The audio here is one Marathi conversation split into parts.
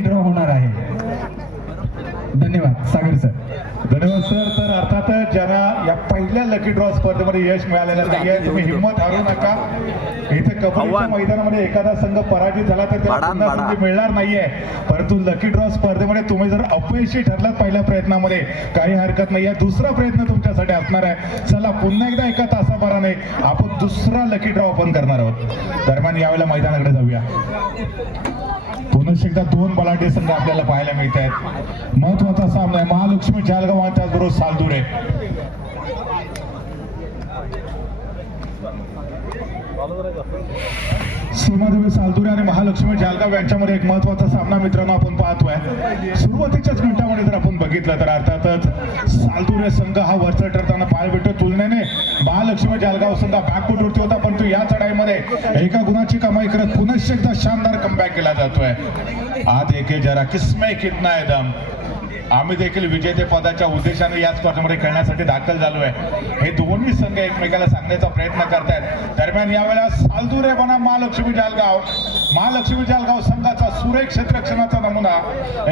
ड्रॉ होणार आहे. धन्यवाद सागर सर. धन्यवाद सर. तर अर्थातच ज्यांना या पहिल्या लकी ड्रॉ स्पर्धेमध्ये यश मिळालेलं नाहीये, तुम्ही हिंमत हारू नका. इथे कबड्डीच्या मैदानामध्ये एखादा संघ पराजित झाला तर त्याला पुन्हा संधी मिळणार नाहीये, परंतु लकी ड्रॉ स्पर्धेमध्ये तुम्ही जर अपयशी ठरलात पहिल्या प्रयत्नामध्ये काही हरकत नाहीये, दुसरा प्रयत्न तुमच्यासाठी असणार आहे. चला पुन्हा एकदा एका तासाभराने आपण दुसरा लकी ड्रॉ ओपन करणार आहोत. दरम्यान यावेळेला मैदानाकडे जाऊया. पुन्हा एकदा दोन बलाढ्य संघ आपल्याला पाहायला मिळत आहेत. महत्वाचा सामना आहे महालक्ष्मी जालगाव आणि त्याचबरोबर सालदुरे. सीमादेवी सालदुरे आणि महालक्ष्मी जालगाव यांच्यामध्ये एक महत्वाचा सामना मित्रांनो आपण पाहतोय. सुरुवातीच्याच मिनिटांमध्ये जर आपण बघितलं तर अर्थातच सालदुरे संघ हा वरचढ ठरताना पाय भेटतो. तुलनेने महालक्ष्मी जालगाव संघ बॅकफुटवरती होता, परंतु या चढाईमध्ये एका गुणाची कमाई करत पुन्हा एकदा शानदार कमबॅक केला जातोय. आज एके जरा किस्मे कितना है दम. आम्ही देखील विजेते पदाच्या उद्देशाने या स्पर्धेमध्ये खेळण्यासाठी दाखल झालोय. हे दोन्ही संघ एकमेकाला सांगण्याचा प्रयत्न करतायत. दरम्यान यावेळेला सालदुरे बना महालक्ष्मी जालगाव संघाचा सुरेख क्षेत्ररक्षणाचा नमुना,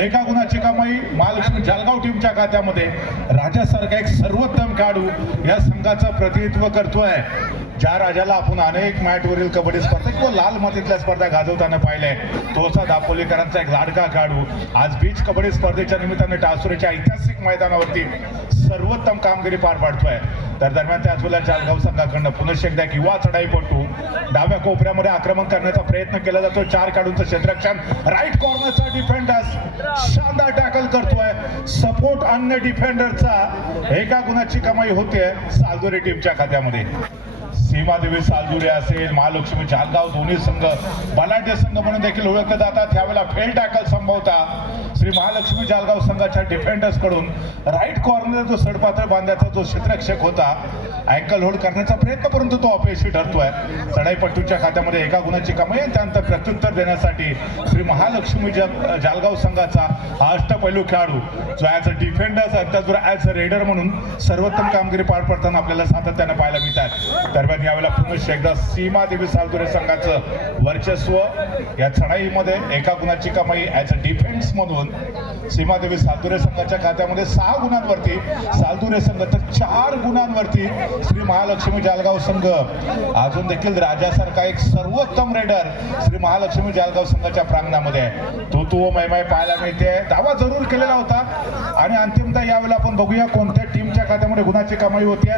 एका गुणाची कमाई महालक्ष्मी जालगाव टीमच्या खात्यामध्ये. राजासारखा एक सर्वोत्तम खेळाडू या संघाचं प्रतिनिधित्व करतोय. ज्या राजाला आपण अनेक मॅटवरील कबड्डी स्पर्धा किंवा लाल मातीतल्या स्पर्धा गाजवताना पाहिलंय, तोचा दापोलीकरांचा एक लाडका खेळाडू आज बीच कबड्डी स्पर्धेच्या निमित्ताने टासुरेच्या ऐतिहासिक मैदानावरती सर्वोत्तम कामगिरी पार पाडतोय. तर दरम्यान त्याच वेळेला जालगाव संघाकडनं पुन्हा एकदा युवा चढाईपटू डाव्या कोपऱ्यामध्ये आक्रमण करण्याचा प्रयत्न केला जातो. 4 खेळाडूंचं क्षेत्ररक्षण, राईट कॉर्नरचा डिफेंडर शानदार टॅकल करतोय. सपोर्ट अन्य डिफेंडरचा एका गुणाची कमाई होते सालदुरे टीमच्या खात्यामध्ये. सीमादेवी सालदुरे असेल, महालक्ष्मी जालगाव दोन्ही संघ बलाढ्य संघ म्हणून देखील ओळखले जातात. त्यावेळेला फेल टॅकल संभवता श्री महालक्ष्मी जालगाव संघाच्या डिफेंडर्स कडून राईट कॉर्नर जो सडपातळ बांधण्याचा जो क्षेत्ररक्षक होता, अँकल होल्ड करण्याचा प्रयत्न, परंतु तो अपयशी ठरतोय. चढाईपट्टूच्या खात्यामध्ये एका गुणाची कमाई आणि त्यानंतर प्रत्युत्तर देण्यासाठी श्री महालक्ष्मी जालगाव संघाचा हा अष्टपैलू खेळाडू जो ॲज अ डिफेंडर्स त्याचबरोबर ॲज अ रेडर म्हणून सर्वोत्तम कामगिरी पार पडताना आपल्याला सातत्याने पाहायला मिळतात. दरम्यान यावेळेला पुन्हा एकदा सीमादेवी सालदुरे संघाचं वर्चस्व. या चढाईमध्ये एका गुणाची कमाई ॲज अ डिफेन्स म्हणून सीमादेवी सालदुरे संघाच्या खात्यामध्ये 6 गुणांवरती सालदुरे संघ, तर 4 गुणांवरती श्री महालक्ष्मी जालगाव संघ. अजून देखील राजासारखा एक सर्वोत्तम रेडर श्री महालक्ष्मी जालगाव संघाच्या प्रांगणामध्ये तो मैमाय पाहायला मिळते. दावा जरूर केलेला होता आणि अंतिमतः यावेळेला आपण बघूया कोणत्या टीमच्या खात्यामध्ये गुणाची कमाई होती.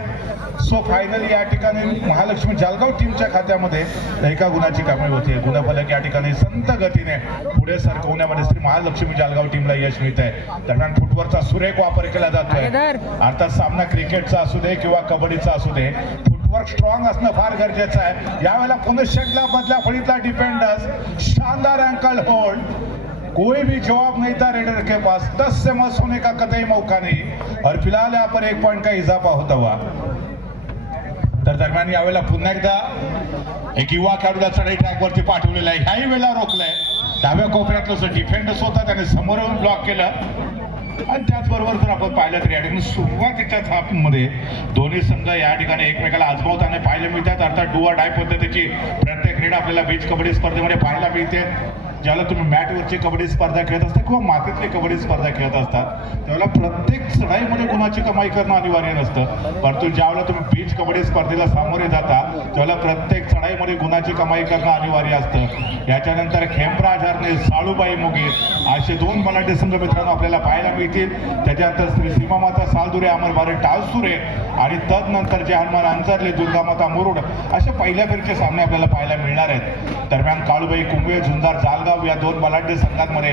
सो फायनली या ठिकाणी महालक्ष्मी जालगाव टीमच्या खात्यामध्ये एका गुणाची कमाई होती. गुणफलक या ठिकाणी संत गतीने पुढे सरकवण्यामध्ये श्री महालक्ष्मी जालगाव टीमला यश मिळत आहे. दरम्यान फुटवर्कचा सुरेख वापर केला जातोय. अर्थात सामना क्रिकेटचा असू दे किंवा कबड्डीचा असू दे, फुटवर्क स्ट्रॉंग असणं फार गरजेचं आहे. यावेळेला पुनश्चला बदल्या फळीतला डिफेंडर्स शानदार अँकल होल्ड. कोई भी जवाब नहीं था रेडर के पास, 10 से मस होने का कतई मौका नहीं और फिलहाल यहाँ पर 1 पॉइंट का इजाफा होता हुआ. तर दरम्यान यावेळेला पुन्हा एकदा एक युवा खेळाडूला चढाई ट्रॅकवरती पाठवलेला आहे. ह्याही वेळेला रोखलंय. डाव्या कोपऱ्यातलं जो डिफेंडर्स होता त्याने समोर येऊन ब्लॉक केलं आणि त्याचबरोबर जर आपण पाहिलं तर या ठिकाणी सुरुवातीच्या थापमध्ये दोन्ही संघ या ठिकाणी एकमेकाला आजमावताना पाहायला मिळतात. अर्थात डू ऑर डाय पद्धतीची प्रत्येक क्रीडा आपल्याला बीच कबड्डी स्पर्धेमध्ये पाहायला मिळते. ज्याला तुम्ही मॅटवरची कबड्डी स्पर्धा खेळत असता किंवा मातीतली कबड्डी स्पर्धा खेळत असतात त्यावेळेला प्रत्येक चढाईमध्ये गुणाची कमाई करणं अनिवार्य नसतं, परंतु ज्यावेळेला तुम्ही बीच कबड्डी स्पर्धेला सामोरे जाता त्यावेळेला प्रत्येक चढाईमध्ये गुणाची कमाई करणं अनिवार्य असतं. याच्यानंतर खेमराज हरणे, साळूबाई मोगे असे 2 बलाढ्य संघ मित्रांनो आपल्याला पाहायला मिळतील. त्याच्यानंतर श्री सीमामाता सालदुरे, अमरबारे टाळसुरे आणि तदनंतर जे हनुमान अंजरले, दुर्गामाता मुरुड असे पहिल्या फेरीचे सामने आपल्याला पाहायला मिळणार आहेत. दरम्यान काळूबाई कुंभे, झुंजार जालगाव या 2 बलाढ्य संघांमध्ये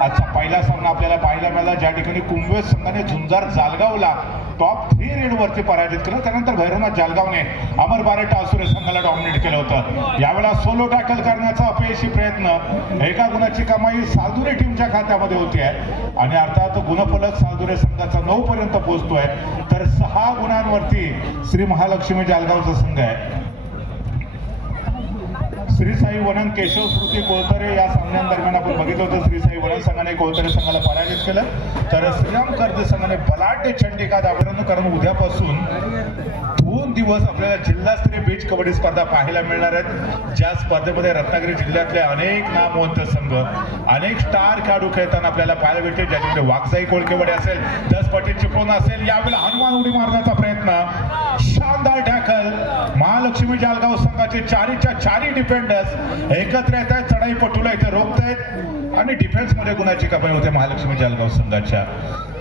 आजचा पहिला सामना आपल्याला पाहायला मिळाला, ज्या ठिकाणी कुंभे संघाने झुंजार जालगावला टॉप 3 रेडवरती पराजित केलं. त्यानंतर भैरवनाथ जालगावने अमरबारे टाळसुरे संघाला डॉमिनेट केलं होतं. यावेळेला सोलो टॅकल करण्याचा अपयशी प्रयत्न, एका गुणाची कमाई सालदुरे टीमच्या खात्यामध्ये होती आहे आणि अर्थात गुणफलक सालदुरे संघाचा 9 पर्यंत पोहोचतोय. तर 6 गुणांवरती श्री महालक्ष्मी जालगावचा संघ आहे. श्री साई वनन केशव स्मृती कोळतरे या सामन्यांदरम्यान आपण बघितलं होतं श्री साई वनन संघाने कोळतरे संघाला पराजित केलं. तर श्रीराम कर्ज संघाने बलाढ्य चंडिका दाबेरनं, कारण उद्यापासून 2 दिवस आपल्याला जिल्हास्तरीय बीच कबड्डी स्पर्धा पाहायला मिळणार आहेत, ज्या स्पर्धेमध्ये रत्नागिरी जिल्ह्यातले अनेक नामवंत संघ, अनेक स्टार खेळाडू खेळताना आपल्याला पाहायला मिळते, ज्याच्यामध्ये वाघजाई कोळकेवाडी असेल, 10 पटी चिपळूण असेल, यावेळेला हनुमान उडी मारण्याचा प्रयत्न, शानदार टॅकल, महालक्ष्मी जालगाव संघाचे चारीच्या चारी डिफेंडर्स एकत्र येत आहेत, चढाई पटूला इथे रोखतायत आणि डिफेन्स मध्ये गुणाची कमाई होते महालक्ष्मी जालगाव संघाच्या.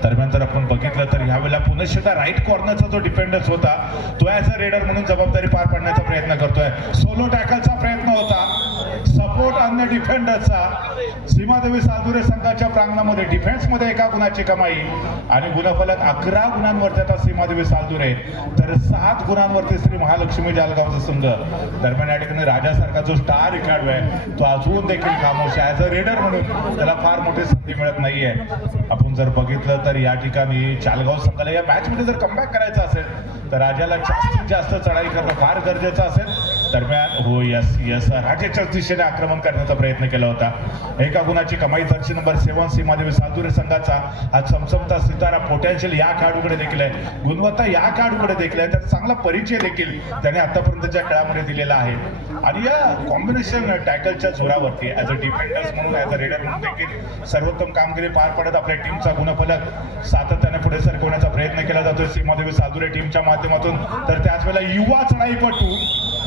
दरम्यान जर आपण बघितलं तर यावेळेला पुन्हा सुद्धा राईट कॉर्नरचा जो डिफेंडर्स होता तो ॲज अ रेडर म्हणून जबाबदारी पार पाडण्याचा प्रयत्न करतोय. सोलो टॅकलचा प्रयत्न होता, सपोर्ट अन्य डिफेंडरचा. सीमादेवी सालदुरे संघाच्या प्रांगणामध्ये डिफेन्स मध्ये 1 गुणाची कमाई आणि गुणफलक 11 गुणांवरती आता सीमादेवी सालदुरे, तर 7 गुणांवरती श्री महालक्ष्मी जालगावचा संघ. दरम्यान या ठिकाणी राजासारखा जो स्टार खेळाडू आहे तो अजून देखील खामोश आहे, ॲज अ रेडर म्हणून त्याला फार मोठी संधी मिळत नाहीये. आपण जर बघितलं तर या ठिकाणी जालगाव संघाला या मॅच मध्ये जर कमबॅक करायचं असेल तर राजाला जास्तीत जास्त चढाई करणं फार गरजेचं असेल. दरम्यान हो यस राजाच्याच दिशेने आक्रमण करण्याचा प्रयत्न केला होता. 1 गुणाची कमाई जर्सी नंबर 7 सीमादेवी सालदुरे संघाचा. हा चमचमता सितारा पोटेन्शियल या खेळाडूकडे देखील आहे, गुणवत्ता या खेळाडूकडे देखील आहे, त्याचा चांगला परिचय देखील त्याने आतापर्यंतच्या खेळामध्ये दिलेला आहे. आणि या कॉम्बिनेशन टॅकलच्या जोरावरती ॲज अ डिफेंडर्स म्हणून, ॲज अ रेडर म्हणून देखील सर्वोत्तम कामगिरी पार पडत आपल्या टीमचा गुणफलक सातत्याने पुढे सरकवण्याचा प्रयत्न केला जातोय सीमादेवी सालदुरे टीमच्या माध्यमातून. तर त्याच वेळेला युवा चढाईपटू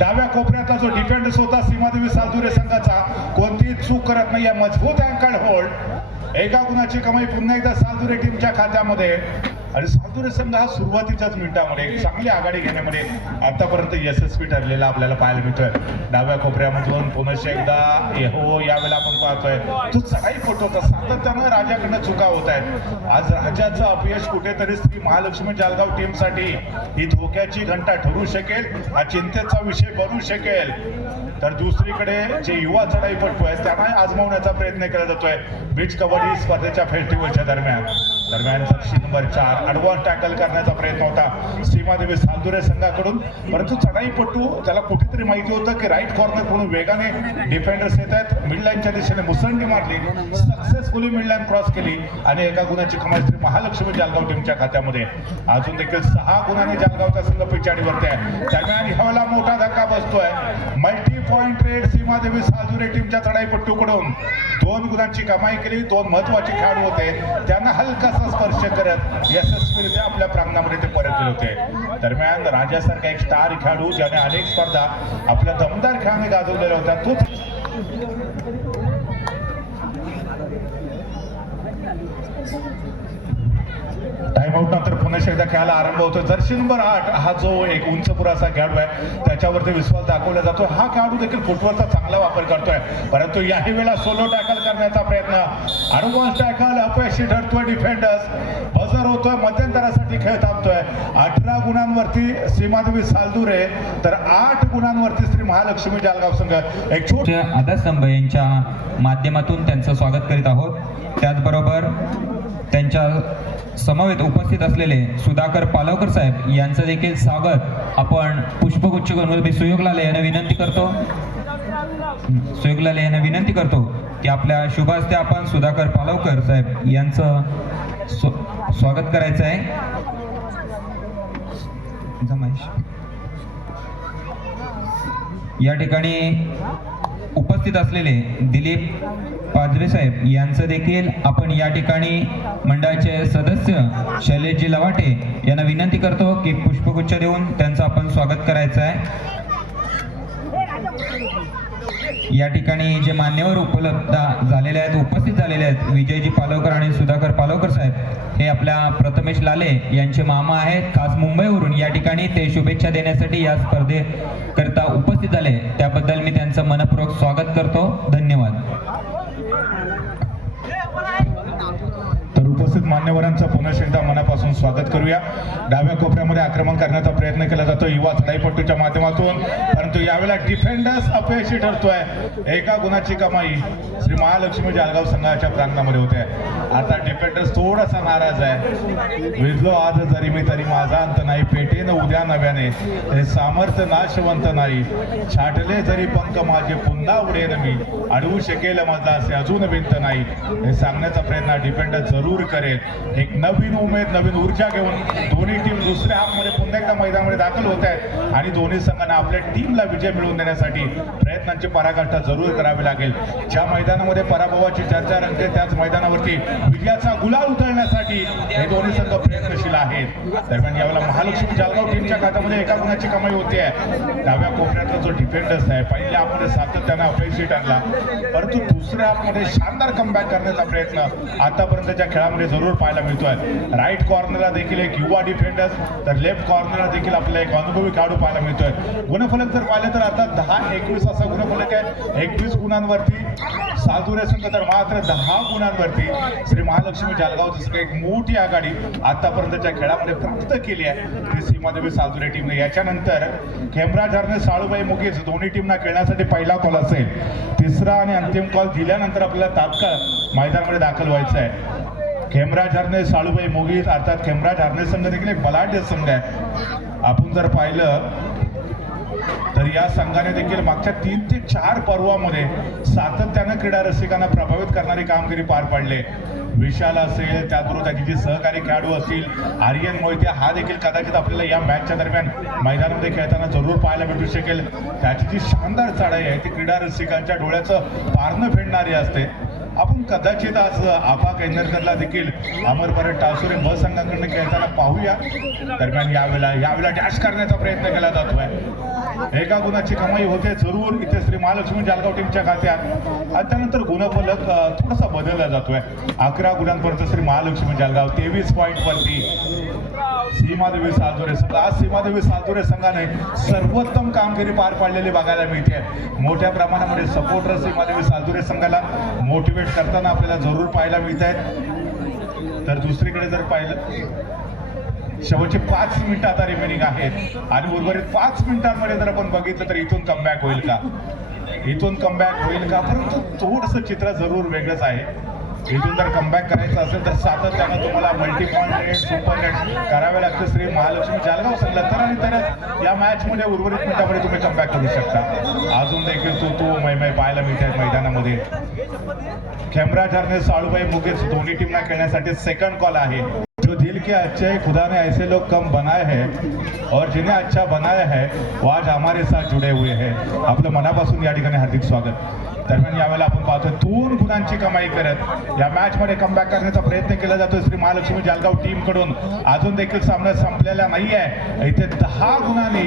डाव्या कोपऱ्यातला जो डिफेंडर्स होता सीमादेवी सालदुरे संघाचा, कोणतीही चूक करत नाही, मजबूत अँकल होल्ड. 1 गुणाची कमाई पुन्हा एकदा सालदुरे टीमच्या खात्यामध्ये. आणि सालदुरे संघ हा सुरुवातीच्याच मिनिटांमध्ये एक चांगली आघाडी घेण्यामध्ये आतापर्यंत यशस्वी ठरलेला आपल्याला पाहायला मिळतोय. डाव्या कोपऱ्यामधून पुन्हा एकदा हो यावेळेला आपण पाहतोय तो चढाईपटू होता, सातत्यानं राजाकडनं चुका होत आहेत. आज राजाचं अपयश कुठेतरी श्री महालक्ष्मी जालगाव टीमसाठी ही धोक्याची घंटा ठरू शकेल, हा चिंतेचा विषय बनू शकेल. तर दुसरीकडे जे युवा चढाईपटू आहेत त्यांना आजमावण्याचा प्रयत्न केला जातोय बीच कबड्डी स्पर्धेच्या फेस्टिवलच्या दरम्यान. जर्सी नंबर 4 ॲडव्हान्स टॅकल करण्याचा प्रयत्न होता सीमादेवी सालदुरे संघाकडून, परंतु चढाईपटू त्याला कुठेतरी माहिती होतं की राईट कॉर्नर कडून वेगाने डिफेंडर्स येत आहेत. मिडलाईनच्या दिशेने मुसंडी मारली, सक्सेसफुली मिडलाईन क्रॉस केली आणि 1 गुणाची कमाई श्री महालक्ष्मी जालगाव टीमच्या खात्यामध्ये. अजून देखील 6 गुणांनी जालगावचा संघ पिछाडीवरती आहे. दरम्यान ह्याला मोठा धक्का बसतोय, मल्टी पॉइंट रेड सीमादेवी सालदुरे टीमच्या चढाईपटूकडून. 2 गुणांची कमाई केली, 2 महत्वाचे खेळाडू होते, त्यांना हलकासा स्पर्श करत यशस्वीरित्या आपल्या प्रांगणामध्ये ते परतले होते. दरम्यान राजासारखा एक स्टार खेळाडू ज्याने अनेक स्पर्धा आपल्या दमदार खेळाने गाजवलेल्या होत्या, तो टाइमआउट नंतर पुन्हा एकदा खेळायला आरंभ होतो. जर्सी नंबर 8 हा जो एक उंच पुराचा खेळाडू आहे त्याच्यावरती विश्वास दाखवला जातो. हा खेळाडू देखील फुटवर्कचा चांगला वापर करतोय, परंतु याही वेळेला सोलो टॅकल करण्याचा प्रयत्न, ॲडव्हान्स टॅकल अपयशी ठरतोय. डिफेंडर्स बजर होतोय, मध्यंतरासाठी खेळ थांबतोय. 18 गुणांवरती सीमादेवी सालदुरे, तर 8 गुणांवरती श्री महालक्ष्मी जालगाव संघ. एक छोट आधारस्तंभ यांच्या माध्यमातून त्यांचं स्वागत करीत आहोत. त्याचबरोबर त्यांच्या समवेत उपस्थित असलेले सुधाकर पालवकर साहेब यांचं देखील स्वागत आपण पुष्पगुच्छ गणपती सुयोग लाले यांना विनंती करतो की आपल्या शुभ हस्ते आपण सुधाकर पालवकर साहेब यांचं स्वागत करायचं आहे. या ठिकाणी उपस्थित असलेले दिलीप पाजवे साहेब यांचं देखील आपण या ठिकाणी मंडळाचे सदस्य शैलेशजी लवाटे यांना विनंती करतो की पुष्पगुच्छ देऊन त्यांचं आपण स्वागत करायचं आहे. या ठिकाणी जे मान्यवर उपलब्ध झालेले आहेत, उपस्थित झालेले आहेत, विजयजी पालवकर आणि सुधाकर पालवकर साहेब हे आपल्या प्रथमेश लाले यांचे मामा आहेत, खास मुंबईवरून या ठिकाणी ते शुभेच्छा देण्यासाठी या स्पर्धेकरिता उपस्थित झाले. त्याबद्दल मी त्यांचं मनपूर्वक स्वागत करतो. धन्यवाद. उपस्थित मान्यवरांचं पुन्हा एकदा मनापासून स्वागत करूया. डाव्या कोपऱ्यामध्ये आक्रमण करण्याचा प्रयत्न केला जातो युवा चढाईपटूच्या माध्यमातून, परंतु यावेळेला डिफेंडर्स अपयशी ठरतोय. 1 गुणाची कमाई श्री महालक्ष्मी जालगाव संघाच्या प्रांगणामध्ये होते. आता डिफेंडर्स थोडासा नाराज आहे. विजलो आज जरी मी तरी माझा अंत नाही, पेटेन उद्या नव्याने, हे सामर्थ्य नाशवंत नाही, छाटले जरी पंख माझे पुन्हा उडेन मी, अडवू शकेल माझा असे अजून भिंत नाही, हे सांगण्याचा प्रयत्न डिफेंडर जरूर करेल. एक नवीन उमेद, नवीन ऊर्जा घेऊन दोन्ही टीम दुसऱ्या हाफमध्ये पुन्हा एकदा मैदानामध्ये दाखल होत आहेत आणि दोन्ही संघांना आपल्या टीमला विजय मिळवून देण्यासाठी प्रयत्नांची पराकाष्ठा जरूर करावी लागेल. ज्या मैदानामध्ये पराभवाची चर्चा रंगते त्याच मैदानावरती विजयाचा गुलाल उधळण्यासाठी हे दोन्ही संघ प्रयत्नशील आहेत. दरम्यान यावेळेला महालक्ष्मी जालगाव टीमच्या खात्यामध्ये एका गुणाची कमाई होते आहे. डाव्या कोपऱ्यातला जो डिफेंडर्स आहे पहिल्या हाफमध्ये सातत्यानं अपयशी ठरला, परंतु दुसऱ्या हाफमध्ये शानदार कमबॅक करण्याचा प्रयत्न आतापर्यंतच्या खेळामध्ये जरूर पाहायला मिळतोय. राईट कॉर्नरला देखील एक युवा डिफेंडर्स, तर लेफ्ट कॉर्नरला देखील आपल्याला एक अनुभवी खेळाडू पाहायला मिळतोय. गुणफलक जर पाहिलं तर आता 10-21 असा गुणफलक आहे. 21 गुणांवरती सालदुरे संघ, तर मात्र 10 गुणांवरती श्री महालक्ष्मी जालगाव जसं एक मोठी आघाडी आतापर्यंतच्या खेळामध्ये प्राप्त केली आहे ती सीमादेवी सालदुरे टीमने. याच्यानंतर खेमराज हरणे, साळूबाई मुगीज दोन्ही टीमना खेळण्यासाठी पहिला कॉल असेल. तिसरा आणि अंतिम कॉल दिल्यानंतर आपल्याला तात्काळ मैदानामध्ये दाखल व्हायचं आहे. खेमराज हरणे, साळूबाई मुगीज अर्थात खेमराज हरणे संघ देखील एक बलाढ्य संघ आहे. आपण जर पाहिलं तर या संघाने देखील मागच्या 3 ते 4 पर्वामध्ये सातत्यानं क्रीडा रसिकांना प्रभावित करणारी कामगिरी पार पाडली. विशाल असेल, त्याचबरोबर त्याचे जे सहकारी खेळाडू असतील, आर्यन मोहिते हा देखील कदाचित आपल्याला या मॅचच्या दरम्यान मैदानामध्ये खेळताना जरूर पाहायला भेटू शकेल. त्याची जी शानदार चढाई आहे ती क्रीडा रसिकांच्या डोळ्याचं पारणं फेडणारी असते. आपण कदाचित आज आबा केंद्रकरला देखील अमर परत टासुरे ब संघाकडनं खेळताना पाहूया. दरम्यान यावेळेला डॅश करण्याचा प्रयत्न केला जातोय. एका गुणाची कमाई होते जरूर इथे श्री महालक्ष्मी जालगाव टीमच्या खात्यात. आणि त्यानंतर गुणफलक थोडासा बदलला जातोय. 11 गुणांपर्यंत श्री महालक्ष्मी जालगाव, 23 पॉईंट वरती सीमादेवी सालदुरे संघ. आज सीमादेवी सालदुरे संघाने सर्वोत्तम कामगिरी पार पाडलेली बघायला मिळते. मोठ्या प्रमाणामध्ये सपोर्टर सीमादेवी सालदुरे संघाला मोटिवेट करताना आपल्याला जरूर पाहायला मिळत आहेत. तर दुसरीकडे जर पाहिलं शेवटचे 5 मिनिटं आता रिमेनिंग आहेत आणि उर्वरित 5 मिनिटांमध्ये जर आपण बघितलं तर इथून कमबॅक होईल का, परंतु थोडंसं चित्र जरूर वेगळंच आहे. इथून जर कमबॅक करायचं असेल तर सातत्यानं तुम्हाला multi point rate, super rate करावे लागते श्री महालक्ष्मी जालगाव संघाला. तर आणि तरच या मॅचमध्ये उर्वरित मिनिटामध्ये तुम्ही कमबॅक करू शकता. अजून देखील तू मै पाहायला मिळत आहेत मैदानामध्ये. खेमराज हरणे, साळूबाई मुगीज दोन्ही टीमला खेळण्यासाठी सेकंड कॉल आहे. जो दिल के अच्छे खुदा ने ऐसे लोग कम बनाए हैं और जिन्हें अच्छा बनाया है वो आज हमारे साथ जुड़े हुए हैं. आपलं मनापासून या ठिकाणी हार्दिक स्वागत. दरम्यान यावेळेला आपण पाहतोय 2 गुणांची कमाई करत या मॅच मध्ये कमबॅक करण्याचा प्रयत्न केला जातोय श्री महालक्ष्मी जालगाव टीम कडून. अजून देखील सामना संपलेला नाही आहे. इथे 10 गुणांनी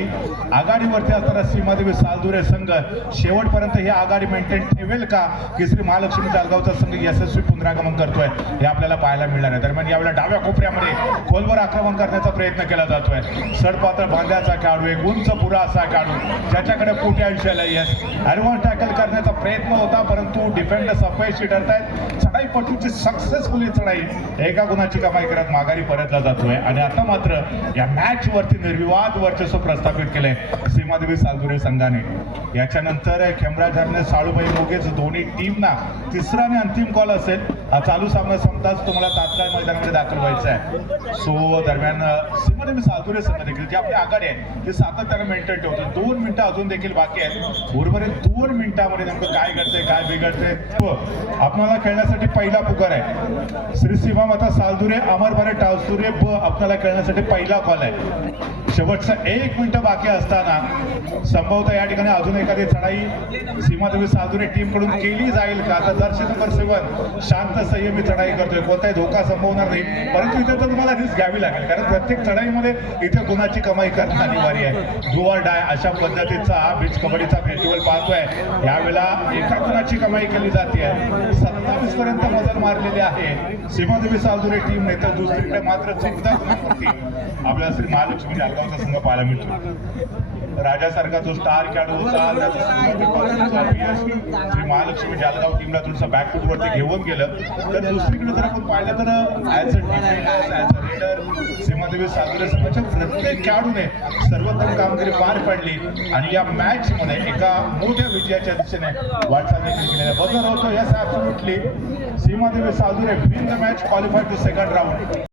आघाडीवरती असताना सीमादेवी सालदुरे संघ शेवटपर्यंत ही आघाडी मेंटेन ठेवेल का की श्री महालक्ष्मी जालगावचा संघ यशस्वी पुनरागमन करतोय हे आपल्याला पाहायला मिळणार आहे. दरम्यान यावेळेला डाव्या कोपऱ्यामध्ये खोलवर आक्रमण करण्याचा प्रयत्न केला जातोय. सडपातळ बांध्याचा खेळाडू, एक उंच पुरा असा खेळाडू ज्याच्याकडे पोटॅन्शियल आहे. ऍडव्हान्स टॅकल करण्याचा प्रयत्न होता परंतु डिफेंडर्स अपयशी ठरतायत. चढाईपटूची सक्सेसफुली चढाई एका गुणाची कमाई करत माघारी परतला जातोय आणि आता मात्र या मॅच वरती निर्विवाद वर्चस्व प्रस्थापित केलंय सीमादेवी सालदुरे संघाने. याच्यानंतर खेमराज हरणे, साळूबाई मुगीज दोन्ही टीमना तिसरा आणि अंतिम कॉल असेल. हा चालू सामना संपताच तुम्हाला तात्काळ मैदानामध्ये दाखल व्हायचं आहे. सो दरम्यान सीमादेवी सालदुरे संघ देखील जी आपली आघाडी आहे ती सातत्याने मेंटेन ठेवतो. 2 मिनिटं अजून देखील बाकी आहेत. उर्वरित 2 मिनिटांमध्ये नेमकं काय घडतंय, काय बिघडतंय. आपल्याला खेळण्यासाठी पहिला पुकार आहे श्री सीमा माता सालदुरे अमर परत टासुरे ब. आपल्याला खेळण्यासाठी पहिला कॉल आहे. शेवटचा 1 मिनिट बाकी असताना संभवतः या ठिकाणी अजून एखादी चढाई सीमादेवी सालदुरे टीम कडून केली जाईल का. आता जर्सी नंबर 7 शांत संयमी चढाई करतोय. कोणताही धोका संभवणार नाही परंतु इथे तर तुम्हाला रिस्क घ्यावी लागेल कारण प्रत्येक चढाईमध्ये इथे गुणाची कमाई करणं अनिवार्य आहे. डू ऑर डाय अशा पद्धतीचा हा बीच कबड्डीचा फेस्टिवल पाहतोय. यावेळेला एका गुणाची कमाई केली जाते. 27 पर्यंत मजल मारलेली आहे सीमादेवी सालदुरे टीमने. तर दुसरीकडे मात्र 14 गुणांवरती आपल्याला श्री महालक्ष्मी जालगावचा संघ पाहायला मिळतो. राजासारखा जो स्टार खेळाडू होता त्याचा श्री महालक्ष्मी जालगाव टीमला थोडंसं बॅकफूट वरती घेऊन गेलं. तर दुसरीकडे जर आपण पाहिलं तर as a defender, as a leader Seemadevi Saldure संघाच्या प्रत्येक खेळाडूने सर्वोत्तम कामगिरी पार पाडली आणि या मॅच मध्ये एका मोठ्या विजयाच्या दिशेने वाटचाल देखील केलेली आहे. बदल होतो yes absolutely Seemadevi Saldure win the match, qualified to second round.